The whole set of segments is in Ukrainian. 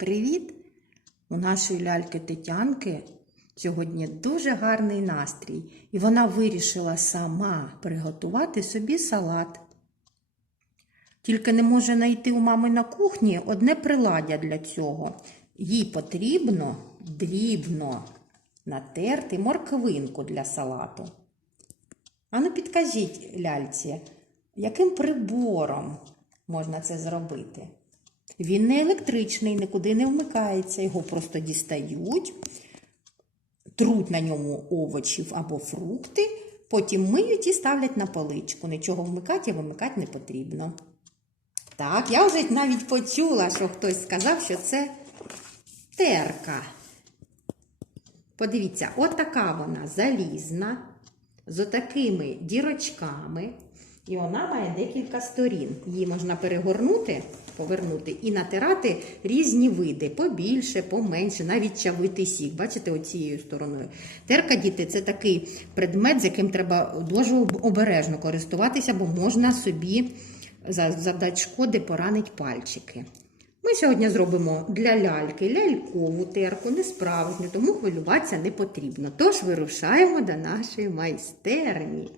Привіт! У нашої ляльки Тетянки сьогодні дуже гарний настрій, і вона вирішила сама приготувати собі салат. Тільки не може знайти у мами на кухні одне приладдя для цього. Їй потрібно дрібно натерти морквинку для салату. Ану підкажіть ляльці, яким прибором можна це зробити? Він не електричний, нікуди не вмикається, його просто дістають, труть на ньому овочів або фрукти, потім миють і ставлять на поличку. Нічого вмикати і вимикати не потрібно. Так, я вже навіть почула, що хтось сказав, що це терка. Подивіться, от така вона залізна, з отакими дірочками. І вона має декілька сторін. Її можна перегорнути, повернути і натирати різні види, побільше, поменше, навіть чавити сік. Бачите, оцією стороною. Терка, діти, це такий предмет, з яким треба дуже обережно користуватися, бо можна собі завдати шкоди, поранить пальчики. Ми сьогодні зробимо для ляльки лялькову терку, не справжню, тому хвилюватися не потрібно. Тож вирушаємо до нашої майстерні.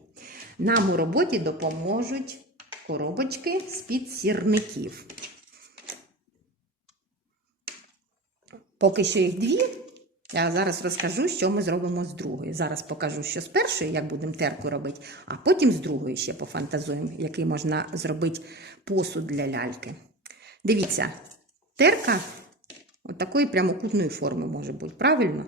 Нам у роботі допоможуть коробочки з-під сірників. Поки що їх дві. Я зараз розкажу, що ми зробимо з другої. Зараз покажу, що з першої, як будемо терку робити, а потім з другої ще пофантазуємо, який можна зробити посуд для ляльки. Дивіться, терка от такої прямокутної форми може бути, правильно?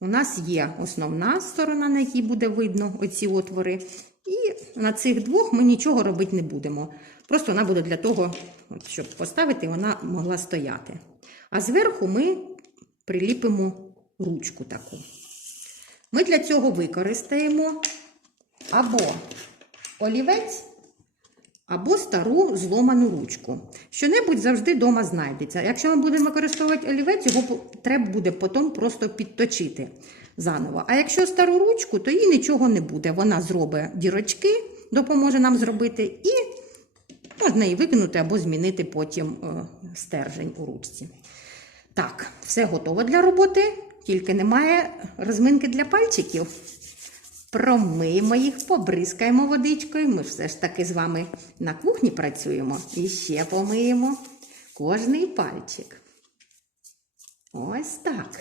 У нас є основна сторона, на якій буде видно оці отвори. І на цих двох ми нічого робити не будемо. Просто вона буде для того, щоб поставити, вона могла стояти. А зверху ми приліпимо ручку таку. Ми для цього використаємо або олівець, або стару зломану ручку. Що-небудь завжди вдома знайдеться. Якщо ми будемо використовувати олівець, його треба буде потім просто підточити заново. А якщо стару ручку, то їй нічого не буде. Вона зробить дірочки, допоможе нам зробити, і можна її викинути або змінити потім е, стержень у ручці. Так, все готово для роботи, тільки немає розминки для пальчиків. Промиємо їх, побризкаємо водичкою. Ми все ж таки з вами на кухні працюємо. І ще помиємо кожний пальчик. Ось так.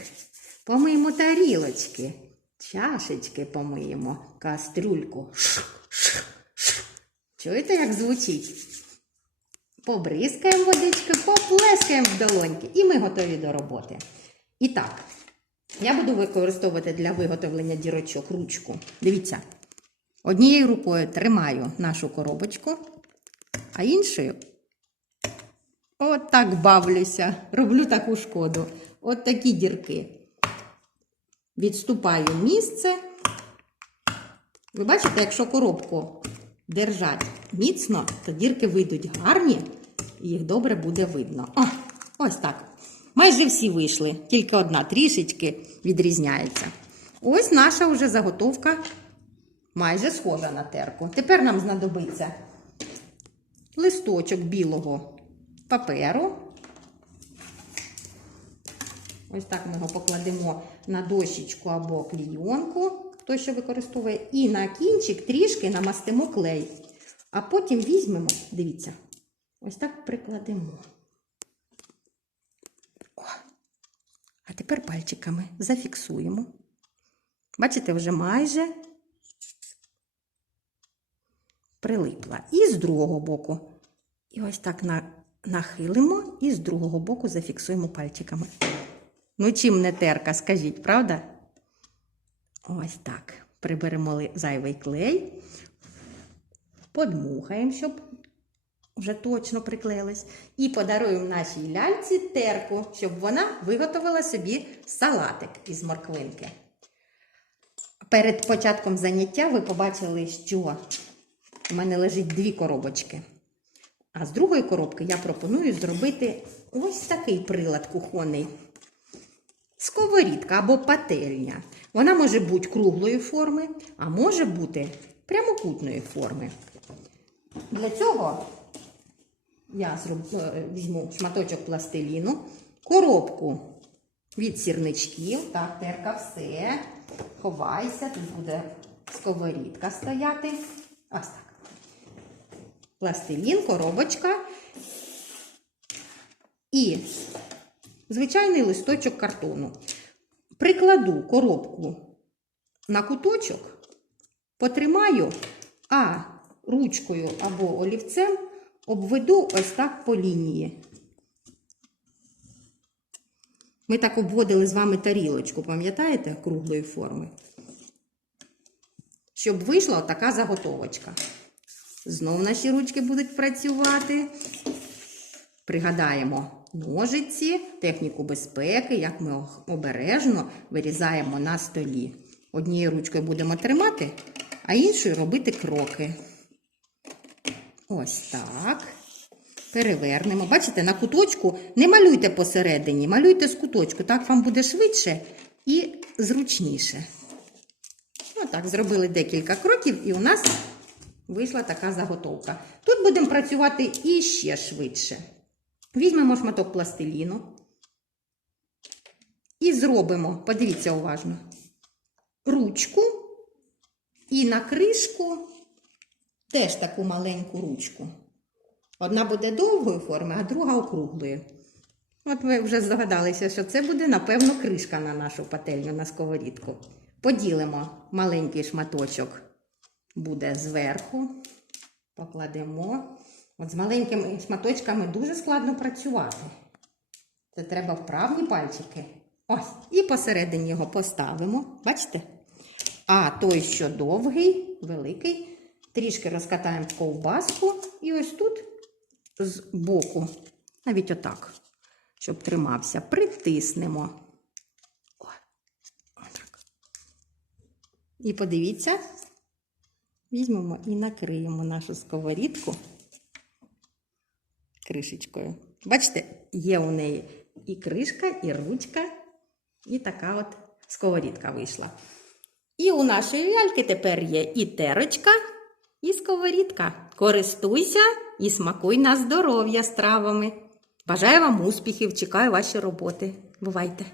Помиємо тарілочки, чашечки помиємо, кастрюльку. Чуєте, як звучить? Побризкаємо водичкою, поплескаємо в долоньки, і ми готові до роботи. І так. Я буду використовувати для виготовлення дірочок ручку. Дивіться, однією рукою тримаю нашу коробочку, а іншою от так бавлюся, роблю таку шкоду. От такі дірки. Відступаю місце. Ви бачите, якщо коробку держать міцно, то дірки вийдуть гарні, і їх добре буде видно. О, ось так. Майже всі вийшли, тільки одна трішечки відрізняється. Ось наша вже заготовка майже схожа на терку. Тепер нам знадобиться листочок білого паперу. Ось так ми його покладемо на дощечку або клійонку, хто що використовує, і на кінчик трішки намастимо клей. А потім візьмемо, дивіться, ось так прикладемо. Тепер пальчиками зафіксуємо. Бачите, вже майже прилипла. І з другого боку. І ось так на, нахилимо і з другого боку зафіксуємо пальчиками. Ну, чим не терка, скажіть, правда? Ось так. Приберемо зайвий клей, подмухаємо, щоб вже точно приклеїлась. І подаруємо нашій ляльці терку, щоб вона виготовила собі салатик із морквинки. Перед початком заняття ви побачили, що у мене лежить дві коробочки. А з другої коробки я пропоную зробити ось такий прилад кухонний. Сковорідка або пательня. Вона може бути круглої форми, а може бути прямокутної форми. Для цього я зроб... е, візьму шматочок пластиліну, коробку від сірничків. Так, терка все. Ховайся, тут буде сковорідка стояти. Ось так. Пластилін, коробочка. І звичайний листочок картону. Прикладу коробку на куточок, потримаю, а ручкою або олівцем обведу ось так по лінії. Ми так обводили з вами тарілочку, пам'ятаєте, круглої форми? Щоб вийшла така заготовочка. Знов наші ручки будуть працювати. Пригадаємо ножиці, техніку безпеки, як ми обережно вирізаємо на столі. Однією ручкою будемо тримати, а іншою робити кроки. Ось так. Перевернемо. Бачите, на куточку не малюйте посередині, малюйте з куточку. Так вам буде швидше і зручніше. Отак, зробили декілька кроків, і у нас вийшла така заготовка. Тут будемо працювати іще швидше. Візьмемо шматок пластиліну і зробимо, подивіться уважно, ручку і на кришку теж таку маленьку ручку. Одна буде довгої форми, а друга округлої. От ви вже здогадалися, що це буде, напевно, кришка на нашу пательню на сковорідку. Поділимо маленький шматочок буде зверху. Покладемо. От з маленькими шматочками дуже складно працювати. Це треба вправні пальчики. Ось. І посередині його поставимо. Бачите? А той, що довгий, великий, трішки розкатаємо ковбаску. І ось тут з боку, навіть отак, щоб тримався, притиснемо. О, отак. І подивіться, візьмемо і накриємо нашу сковорідку кришечкою. Бачите, є у неї і кришка, і ручка, і така от сковорідка вийшла. І у нашої ляльки тепер є і терочка, і сковорідка. Користуйся і смакуй на здоров'я стравами. Бажаю вам успіхів, чекаю ваші роботи. Бувайте!